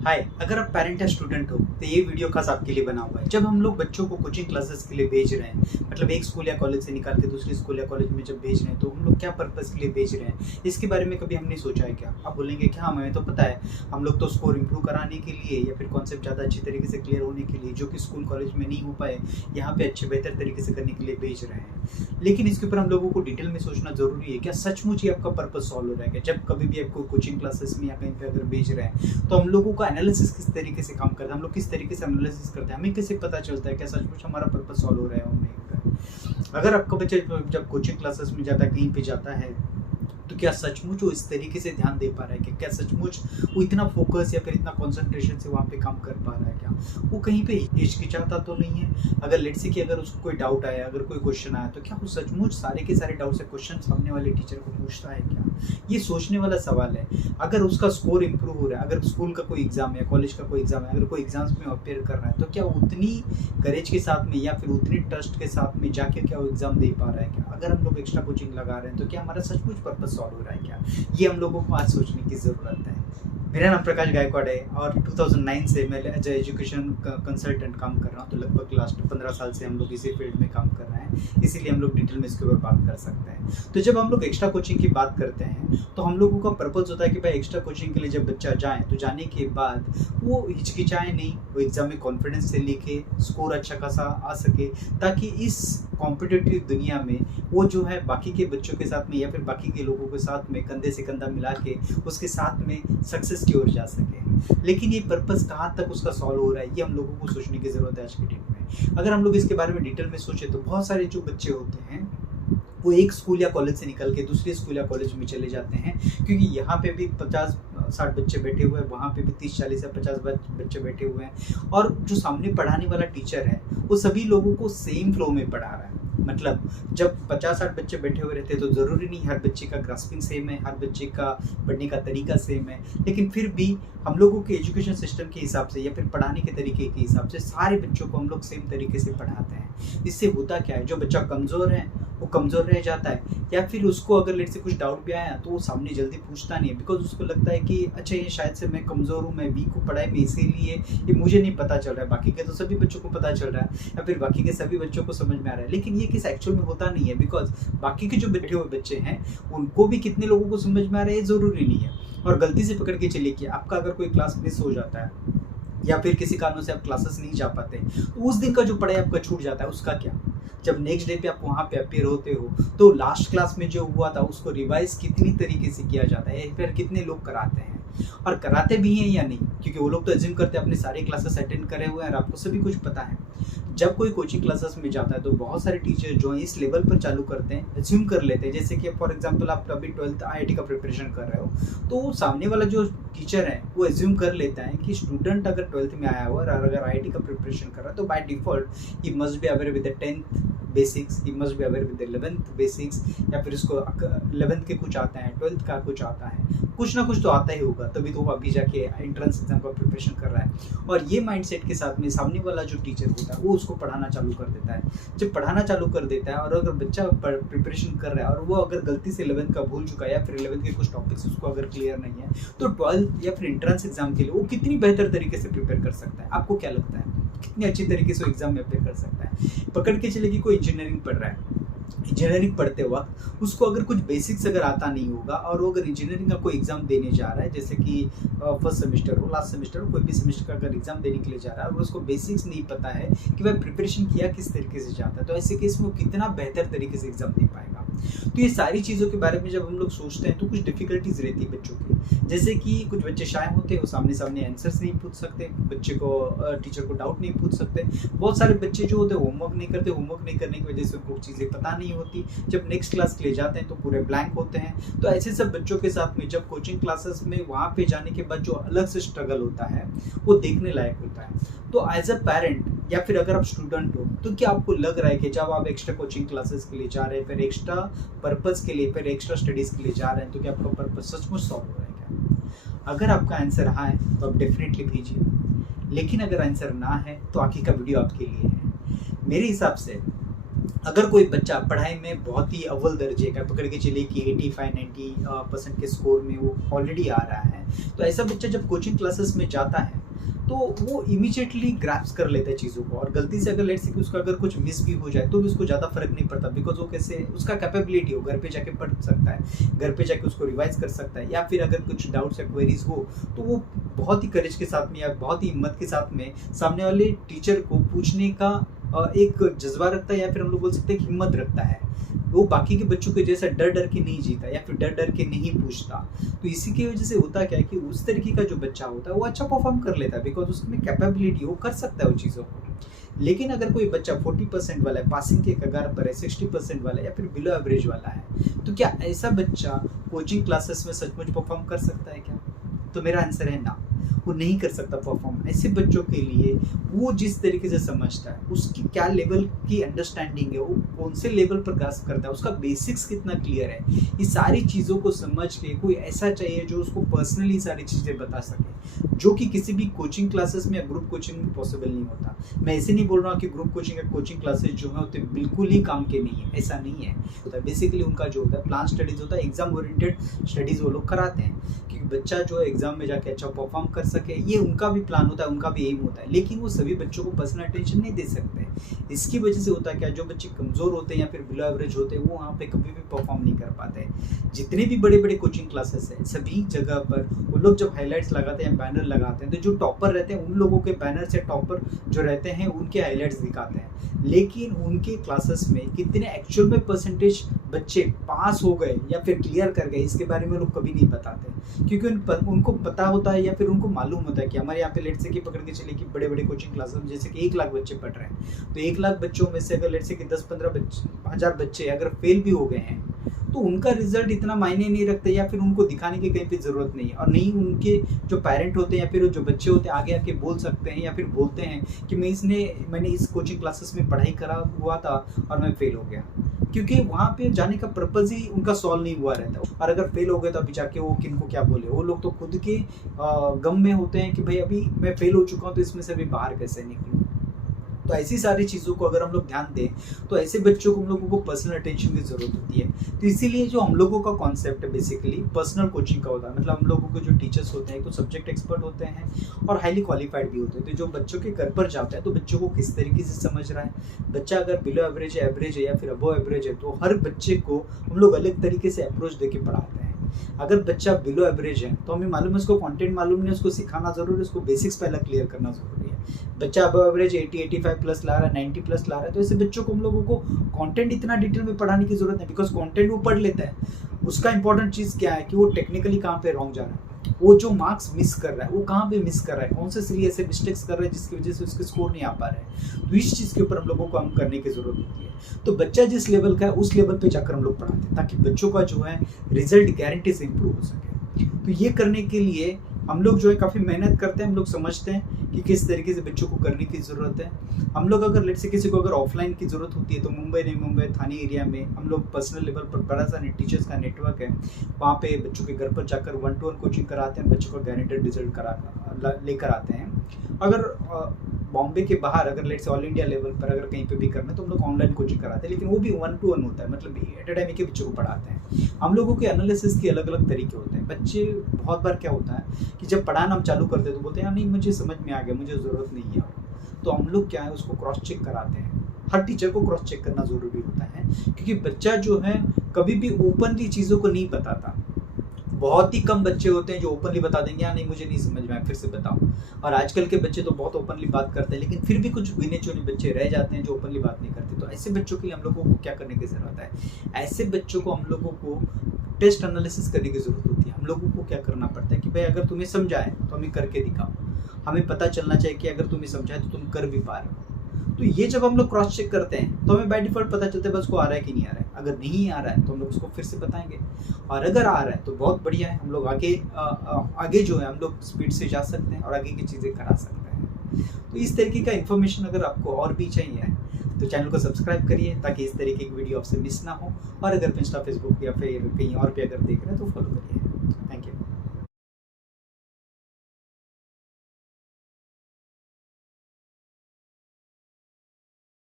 हाय, अगर आप पेरेंट या स्टूडेंट हो तो ये वीडियो खास आपके लिए बना हुआ है। जब हम लोग बच्चों को कोचिंग क्लासेस के लिए भेज रहे हैं, मतलब एक स्कूल या कॉलेज से निकाल के दूसरे स्कूल या कॉलेज में जब भेज रहे हैं, तो हम लोग क्या पर्पस के लिए भेज रहे हैं, इसके बारे में कभी हमने सोचा है क्या? आप बोलेंगे कि हाँ, हमें तो पता है। हम लोग तो स्कोर इंप्रूव कराने के लिए या फिर कॉन्सेप्ट ज़्यादा अच्छी तरीके से क्लियर होने के लिए, जो कि स्कूल कॉलेज में नहीं हो पाए, यहाँ पे अच्छे बेहतर तरीके से करने के लिए भेज रहे हैं। लेकिन इसके ऊपर हम लोगों को डिटेल में सोचना ज़रूरी है। क्या सचमुच ही आपका पर्पस सॉल्व हो रहा है क्या? जब कभी भी आपको कोचिंग क्लासेस में या कहीं पे अगर भेज रहे हैं, तो हम लोगों का एनालिसिस किस तरीके से काम करता है, हम लोग किस तरीके से एनालिसिस करते हैं, हमें कैसे पता चलता है क्या सचमुच हमारा पर्पस सॉल्व हो रहा है और नहीं हो रहा है। अगर आपका बच्चा जब कोचिंग क्लासेस में जाता है, कहीं पे जाता है, तो क्या सचमुच वो इस तरीके से ध्यान दे पा रहा है कि क्या सचमुच वो इतना फोकस या फिर इतना कंसंट्रेशन से वहाँ पे काम कर पा रहा है क्या? वो कहीं पे हिचकिचाता तो नहीं है? अगर लेट्स से कि अगर उसको कोई डाउट आया, अगर कोई क्वेश्चन आया, तो क्या वो सचमुच सारे के सारे डाउट से क्वेश्चन सामने वाले टीचर को पूछता है क्या? ये सोचने वाला सवाल है। अगर उसका स्कोर इंप्रूव हो रहा है, अगर स्कूल का कोई एग्जाम है, कॉलेज का कोई एग्जाम है, अगर कोई एग्जाम्स में अपेयर कर रहा है, तो क्या वो उतनी करेज के साथ में या फिर उतनी ट्रस्ट के साथ में जाके क्या वो एग्जाम दे पा रहा है क्या? अगर हम लोग एक्स्ट्रा कोचिंग लगा रहे हैं, तो क्या हमारा सचमुच पर्पस सॉल्व हो रहा है क्या? ये हम लोगों को आज सोचने की ज़रूरत है। मेरा नाम प्रकाश गायकवाड़ है और 2009 से मैं एज ए एजुकेशन कंसल्टेंट काम कर रहा हूँ। तो लगभग लास्ट 15 साल से हम लोग इसी फील्ड में काम कर रहे हैं, इसीलिए हम लोग डिटेल में इसके ऊपर बात कर सकते हैं। तो जब हम लोग एक्स्ट्रा कोचिंग की बात करते हैं, तो हम लोगों का पर्पज़ होता है कि भाई एक्स्ट्रा कोचिंग के लिए जब बच्चा जाए, तो जाने के बाद वो हिचकिचाए नहीं, वो एग्ज़ाम में कॉन्फिडेंस से लिखे, स्कोर अच्छा खासा आ सके, ताकि इस कॉम्पिटिटिव दुनिया में वो जो है बाकी के बच्चों के साथ में या फिर बाकी के लोगों के साथ में कंधे से कंधा मिला के उसके साथ में सक्सेस की ओर जा सके। लेकिन ये पर्पस कहाँ तक उसका सॉल्व हो रहा है, ये हम लोगों को सोचने की ज़रूरत है आज की डेट में। अगर हम लोग इसके बारे में डिटेल में सोचें, तो बहुत सारे जो बच्चे होते हैं वो एक स्कूल या कॉलेज से निकल के दूसरे स्कूल या कॉलेज में चले जाते हैं, क्योंकि यहाँ पे भी 50-60 बच्चे बैठे हुए हैं, वहाँ पे भी 30-40 या 50 बच्चे बैठे हुए हैं, और जो सामने पढ़ाने वाला टीचर है वो सभी लोगों को सेम फ्लो में पढ़ा रहा है। मतलब जब 50-60 बच्चे बैठे हुए रहते हैं, तो ज़रूरी नहीं हर बच्चे का ग्रास्पिंग सेम है, हर बच्चे का पढ़ने का तरीका सेम है, लेकिन फिर भी हम लोगों के एजुकेशन सिस्टम के हिसाब से या फिर पढ़ाने के तरीके के हिसाब से सारे बच्चों को हम लोग सेम तरीके से पढ़ाते हैं। इससे होता क्या है, जो बच्चा कमज़ोर है वो कमज़ोर रह जाता है, या फिर उसको अगर लेट से कुछ डाउट भी आया तो वो सामने जल्दी पूछता नहीं है, बिकॉज उसको लगता है कि अच्छा ये शायद से मैं कमज़ोर हूँ, मैं वीक हूँ पढ़ाई में, इसीलिए ये मुझे नहीं पता चल रहा है, बाकी के तो सभी बच्चों को पता चल रहा है या फिर बाकी के सभी बच्चों को समझ में आ रहा है। लेकिन ये किस एक्चुअल में होता नहीं है, बिकॉज बाकी के जो बैठे हुए बच्चे हैं उनको भी कितने लोगों को समझ में आ रहा है ये ज़रूरी नहीं है। और गलती से पकड़ के चलिए कि आपका अगर कोई क्लास मिस हो जाता है या फिर किसी कारणों से आप क्लासेस नहीं जा पाते, तो उस दिन का जो पढ़ाई आपका छूट जाता है, उसका क्या? जब नेक्स्ट डे पे आप वहाँ पे अपीयर होते हो, तो लास्ट क्लास में जो हुआ था उसको रिवाइज कितनी तरीके से किया जाता है, फिर कितने लोग कराते हैं, और कराते भी हैं या नहीं, क्योंकि वो लोग तो एज्यूम करते हैं अपने सारे क्लासेस अटेंड करे हुए हैं और आपको सभी कुछ पता है। जब कोई कोचिंग क्लासेस में जाता है, तो बहुत सारे टीचर जो है इस लेवल पर चालू करते हैं, एज्यूम कर लेते हैं, जैसे कि फॉर एग्जांपल आप अभी 12th IIT का प्रिपरेशन कर रहे हो, तो सामने वाला जो टीचर है वो एज्यूम कर लेता है कि स्टूडेंट अगर 12th में आया हुआ और अगर IIT का प्रिपरेशन कर रहा है, तो by default he must be aware with the 10th basics, he must be aware with the 11th basics, या फिर उसको 11th के कुछ आता है, 12th का कुछ आता है, कुछ ना कुछ तो आता ही होगा, तभी तो वो अभी जाके एंट्रेंस एग्जाम का प्रिपरेशन कर रहा है। और ये माइंडसेट के साथ में सामने वाला जो टीचर होता है वो उसको पढ़ाना चालू कर देता है। जब पढ़ाना चालू कर देता है और अगर बच्चा प्रिपरेशन कर रहा है और वो अगर गलती से 11th का भूल चुका है या फिर 11th के कुछ टॉपिक्स उसको अगर क्लियर नहीं है, तो 12th या फिर एंट्रेंस एग्जाम के लिए वो कितनी बेहतर तरीके से प्रिपेयर कर सकता है? आपको क्या लगता है कितनी अच्छी तरीके से वो एग्जाम में अप्लाई कर सकता है? पकड़ के चले कि कोई इंजीनियरिंग पढ़ रहा है, इंजीनियरिंग पढ़ते वक्त उसको अगर कुछ बेसिक्स अगर आता नहीं होगा और वो अगर इंजीनियरिंग का कोई एग्जाम देने जा रहा है, जैसे कि फर्स्ट सेमेस्टर हो, लास्ट सेमेस्टर हो, कोई भी सेमेस्टर का अगर एग्जाम देने के लिए जा रहा है और उसको बेसिक्स नहीं पता है कि वह प्रिपरेशन किया किस तरीके से जाता है, तो ऐसे केस में वो कितना बेहतर तरीके से एग्जाम दे पाएगा। तो ये सारी चीज़ों के बारे में जब हम लोग सोचते हैं, तो कुछ डिफिकल्टीज रहती है बच्चों की, जैसे कि कुछ बच्चे शाय होते हैं, वो सामने सामने आंसर्स नहीं पूछ सकते, बच्चे को टीचर को डाउट नहीं पूछ सकते। बहुत सारे बच्चे जो होते हैं होमवर्क नहीं करते, होमवर्क नहीं करने की वजह से उनको चीज़ें पता नहीं होती, जब नेक्स्ट क्लास के लिए जाते हैं तो पूरे ब्लैंक होते हैं। तो ऐसे सब बच्चों के साथ में जब कोचिंग क्लासेस में वहाँ पे जाने के बाद जो अलग से स्ट्रगल होता है वो देखने लायक होता है। तो एज अ पेरेंट या फिर अगर आप स्टूडेंट हो, तो क्या आपको लग रहा है कि जब आप एक्स्ट्रा कोचिंग क्लासेस के लिए जा रहे हैं, फिर एक्स्ट्रा पर्पस के लिए, फिर एक्स्ट्रा स्टडीज़ के लिए जा रहे हैं, तो क्या आपका पर्पस सचमुच सॉल्व हो रहा है क्या? अगर आपका आंसर हाँ है तो आप डेफिनेटली भेजिए, लेकिन अगर आंसर ना है तो आगे का वीडियो आपके लिए है। मेरे हिसाब से अगर कोई बच्चा पढ़ाई में बहुत ही अव्वल दर्जे का, पकड़ के चलिए कि 85-90% के स्कोर में वो ऑलरेडी आ रहा है, तो ऐसा बच्चा जब कोचिंग क्लासेस में जाता है तो वो इमीडिएटली ग्रैप्स कर लेता है चीज़ों को, और गलती से अगर लेट्स से कि उसका अगर कुछ मिस भी हो जाए तो भी उसको ज़्यादा फर्क नहीं पड़ता, बिकॉज वो कैसे उसका कैपेबिलिटी हो, घर पे जाके पढ़ सकता है, घर पे जाके उसको रिवाइज कर सकता है, या फिर अगर कुछ डाउट्स या क्वेरीज हो तो वो बहुत ही करेज के साथ में या बहुत ही हिम्मत के साथ में सामने वाले टीचर को पूछने का एक जज्बा रखता है, या फिर हम लोग बोल सकते हैं हिम्मत रखता है। वो बाकी के बच्चों के जैसा डर डर के नहीं जीता या फिर डर डर के नहीं पूछता। तो इसी की वजह से होता क्या है कि उस तरीके का जो बच्चा होता है वो अच्छा परफॉर्म कर लेता है, बिकॉज उसमें कैपेबिलिटी वो कर सकता है उन चीज़ों को। लेकिन अगर कोई बच्चा 40% वाला है, पासिंग के कगार पर है, 60% वाला है या फिर बिलो एवरेज वाला है, तो क्या ऐसा बच्चा कोचिंग क्लासेस में सचमुच परफॉर्म कर सकता है क्या? तो मेरा आंसर है ना, वो नहीं कर सकता परफॉर्म। ऐसे बच्चों के लिए वो जिस तरीके से समझता है, उसकी क्या लेवल की अंडरस्टैंडिंग है, वो कौन से लेवल पर ग्रास्प करता है, उसका बेसिक्स कितना क्लियर है, ये सारी चीज़ों को समझ के कोई ऐसा चाहिए जो उसको पर्सनली सारी चीज़ें बता सके, जो कि किसी भी कोचिंग क्लासेस में या ग्रुप कोचिंग में पॉसिबल नहीं होता। मैं ऐसे नहीं बोल रहा हूँ कि ग्रुप कोचिंग या कोचिंग क्लासेस जो है होते बिल्कुल ही काम के नहीं है, ऐसा नहीं है। होता है बेसिकली उनका जो होता है प्लान स्टडीज होता है, एग्जाम ओरिएंटेड स्टडीज वो लोग कराते हैं कि बच्चा जो है एग्जाम में जाके अच्छा परफॉर्म कर सके, ये उनका भी प्लान होता है, उनका भी एम होता है। लेकिन वो सभी बच्चों को पर्सनल अटेंशन नहीं दे सकते। इसकी वजह से होता है क्या, जो बच्चे कमज़ोर होते हैं या फिर बिलो एवरेज होते हैं वो वहाँ पे कभी भी परफॉर्म नहीं कर पाते। जितने भी बड़े बड़े कोचिंग क्लासेस हैं सभी जगह पर वो लोग जब हाईलाइट्स लगाते हैं, बैनर लगाते हैं, तो जो टॉपर रहते हैं उन लोगों के बैनर से टॉपर जो रहते हैं उनके हाईलाइट्स दिखाते हैं। लेकिन उनके क्लासेस में कितने एक्चुअल में परसेंटेज बच्चे पास हो गए या फिर क्लियर कर गए, इसके बारे में लोग कभी नहीं बताते, क्योंकि उनको पता होता है या फिर उनको मालूम होता है कि हमारे यहाँ पे लेट से कि पकड़ के चले कि बड़े बड़े कोचिंग क्लासेस में जैसे कि 1 लाख बच्चे पढ़ रहे हैं, तो 1 लाख बच्चों में से अगर लेट से कि 10-15 हज़ार बच्चे अगर फेल भी हो गए हैं तो उनका रिजल्ट इतना मायने नहीं रखता, या फिर उनको दिखाने की कहीं पे ज़रूरत नहीं है, और नहीं उनके जो पेरेंट होते हैं या फिर जो बच्चे होते हैं आगे आके बोल सकते हैं या फिर बोलते हैं कि मैंने इस कोचिंग क्लासेस में पढ़ाई करा हुआ था और मैं फेल हो गया, क्योंकि वहाँ पे जाने का पर्पज़ ही उनका सॉल्व नहीं हुआ रहता। और अगर फेल हो गए तो अभी जाके वो किनको क्या बोले, वो लोग तो खुद के गम में होते हैं कि भाई अभी मैं फेल हो चुका हूँ तो इसमें से अभी बाहर कैसे निकलूँ। तो ऐसी सारी चीज़ों को अगर हम लोग ध्यान दें तो ऐसे बच्चों को हम लोगों को पर्सनल अटेंशन की ज़रूरत होती है। तो इसीलिए जो हम लोगों का कॉन्सेप्ट है बेसिकली पर्सनल कोचिंग का होता है, मतलब हम लोगों के जो टीचर्स होते हैं तो सब्जेक्ट एक्सपर्ट होते हैं और हाईली क्वालिफाइड भी होते हैं। तो जो बच्चों के घर पर जाते हैं तो बच्चों को किस तरीके से समझ रहा है, बच्चा अगर बिलो एवरेज है, एवरेज है या फिर अबव एवरेज है, तो हर बच्चे को हम लोग अलग तरीके से अप्रोच दे के पढ़ाते हैं। अगर बच्चा बिलो एवरेज है तो हमें मालूम है उसको कंटेंट मालूम नहीं, उसको सिखाना जरूरी है, उसको बेसिक्स पहले क्लियर करना जरूरी है। बच्चा अबव एवरेज 80-85 प्लस ला रहा है, 90 प्लस ला रहा है, तो ऐसे बच्चों को हम लोगों को कंटेंट इतना डिटेल में पढ़ाने की जरूरत नहीं, बिकॉज कंटेंट वो पढ़ लेता है। उसका इंपॉर्टेंट चीज़ क्या है कि वो टेक्निकली कहाँ पे रॉन्ग जा रहा है, वो जो मार्क्स मिस कर रहा है वो कहाँ पे मिस कर रहा है, कौन से सीरियस ऐसे मिस्टेक्स कर रहा है जिसकी वजह से उसके स्कोर नहीं आ पा रहे हैं। तो इस चीज़ के ऊपर हम लोगों को हम करने की ज़रूरत होती है। तो बच्चा जिस लेवल का है उस लेवल पे जाकर हम लोग पढ़ाते हैं ताकि बच्चों का जो है रिजल्ट गारंटी से इम्प्रूव हो सके। तो ये करने के लिए हम लोग जो है काफ़ी मेहनत करते हैं, हम लोग समझते हैं कि किस तरीके से बच्चों को करने की ज़रूरत है। हम लोग अगर लेट से किसी को अगर ऑफलाइन की ज़रूरत होती है तो मुंबई नहीं मुंबई थाने एरिया में हम लोग पर्सनल लेवल पर बड़ा सा टीचर्स का नेटवर्क है, वहाँ पे बच्चों के घर पर जाकर 1-to-1 कोचिंग कराते हैं, बच्चों का गारंटेड रिजल्ट लेकर आते हैं। अगर बॉम्बे के बाहर अगर लेट से ऑल इंडिया लेवल पर अगर कहीं पे भी करना है तो हम लोग ऑनलाइन कोचिंग कराते हैं, लेकिन वो भी 1-to-1 होता है, मतलब एट ए टाइम के बच्चों को पढ़ाते हैं। हम लोगों के एनालिसिस के अलग अलग तरीके होते हैं। बच्चे बहुत बार क्या होता है कि जब पढ़ाना हम चालू करते हैं तो बोलते हैं नहीं मुझे समझ में आ गया, मुझे ज़रूरत नहीं है। तो हम लोग क्या है उसको क्रॉस चेक कराते हैं। हर टीचर को क्रॉस चेक करना ज़रूरी होता है, क्योंकि बच्चा जो है कभी भी ओपनली चीज़ों को नहीं बताता। बहुत ही कम बच्चे होते हैं जो ओपनली बता देंगे नहीं मुझे नहीं समझ में आया फिर से बताओ। और आजकल के बच्चे तो बहुत ओपनली बात करते हैं, लेकिन फिर भी कुछ गिने चुने बच्चे रह जाते हैं जो ओपनली बात नहीं करते। तो ऐसे बच्चों के लिए हम लोगों को क्या करने की ज़रूरत है, ऐसे बच्चों को हम लोगों को टेस्ट एनालिसिस करने की ज़रूरत होती है। हम लोगों को क्या करना पड़ता है कि भाई अगर तुम्हें समझा है तो हमें करके दिखाओ, हमें पता चलना चाहिए कि अगर तुम्हें समझा है तो तुम कर भी पा रहे हो। तो ये जब हम लोग क्रॉस चेक करते हैं तो हमें बाय डिफॉल्ट पता चलता है बस को आ रहा है कि नहीं आ रहा है। अगर नहीं आ रहा है तो हम लोग उसको फिर से बताएंगे, और अगर आ रहा है तो बहुत बढ़िया है, हम लोग आगे जो है हम लोग स्पीड से जा सकते हैं और आगे की चीज़ें करा सकते हैं। तो इस तरीके का इन्फॉर्मेशन अगर आपको और भी चाहिए तो चैनल को सब्सक्राइब करिए ताकि इस तरीके की वीडियो आपसे मिस ना हो, और अगर इंस्टा फेसबुक या फिर कहीं और पे अगर देख रहे हैं तो फॉलो करिए।